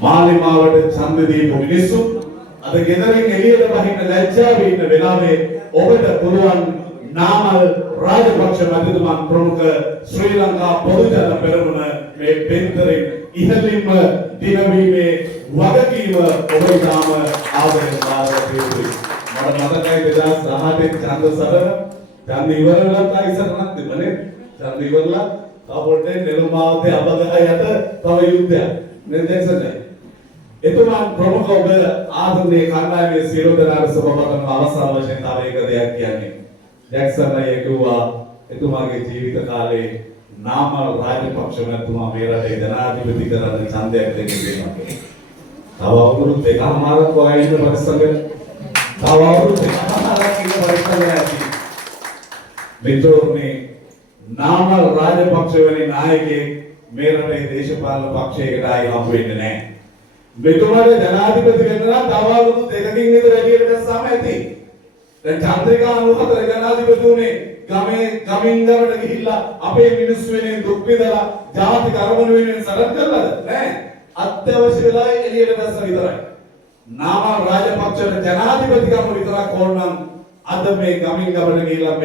මාලිමාවට ඡන්ද දීපු මිනිස්සු අද ගෙදරින් එළියට බහින්න ලැජ්ජාවේ ඉන්න වෙලාවේ ඔබට පුළුවන් නාමල් රාජපක්ෂ මැතිතුමන් ප්‍රමුඛ ශ්‍රී ලංකා පොදුජන පෙරමුණ මේ පෙන්තරේ ඉහළින්ම දිනවීමේ වගකීම ඔබ ඉතාම ආදරයෙන් බාරගත යුතුයි. මට මතකයි 2018 ඡන්ද සරණ ඡන්ද ඉවරලත් ඉස්සරහට තිබුණේ ඡන්ද ඉවරලා තාපොට්ටේ නෙළුමාවතේ අබගහ යට තව යුද්ධයක් නිර්දේශනයි. එතුමන් ප්‍රමුඛ ඔබ ආදරණීය කණ්ඩායමේ සියලු දෙනාට සුබපතන අවසාන වශයෙන් තව එක දෙයක් කියන්නේ. ජැක්සන් අයියා කිව්වා එතුමාගේ ජීවිත කාලේ නාමල් රාජපක්ෂ මැතිතුමා මේ රටේ ජනාධිපති කරන්න ඡන්දයක් දෙන්න දෙනවා. තව අවුරුදු දෙකමාරක් වගේ ඉන්න පරිස්සමෙන් තව අවුරුදු දෙකමාරක් ඉන්න පරිස්සමෙන් මිත්‍රෝනේ නාමල් රාජපක්ෂ වැනි නායකයෙක් මේ රටේ දේශපාලන පක්ෂයකට ආයි හම්බ වෙන්නේ නැහැ. මෙතුමාට ජනාධිපති වෙන්න නම් තව අවුරුදු දෙකකින් විතර එළියට දැස්සාම ඇති. දැන් චන්ද්‍රිකා 94 ජනාධිපති උනේ ගමින් ගමට ගිහිල්ලා අපේ මිනිස්සු වෙනුවෙන් දුක් විඳලා ජාතික අරමුණු වෙනුවෙන් සටන් කළාද? නෑ. අත්‍යවශ්‍ය වෙලාවේ එළියට දැස්ස විතරයි. නාමල් රාජපක්ෂට ජනාධිපතිකම විතරක් ඕන නම් අද මේ ගමින් ගමට ගිහිල්ලා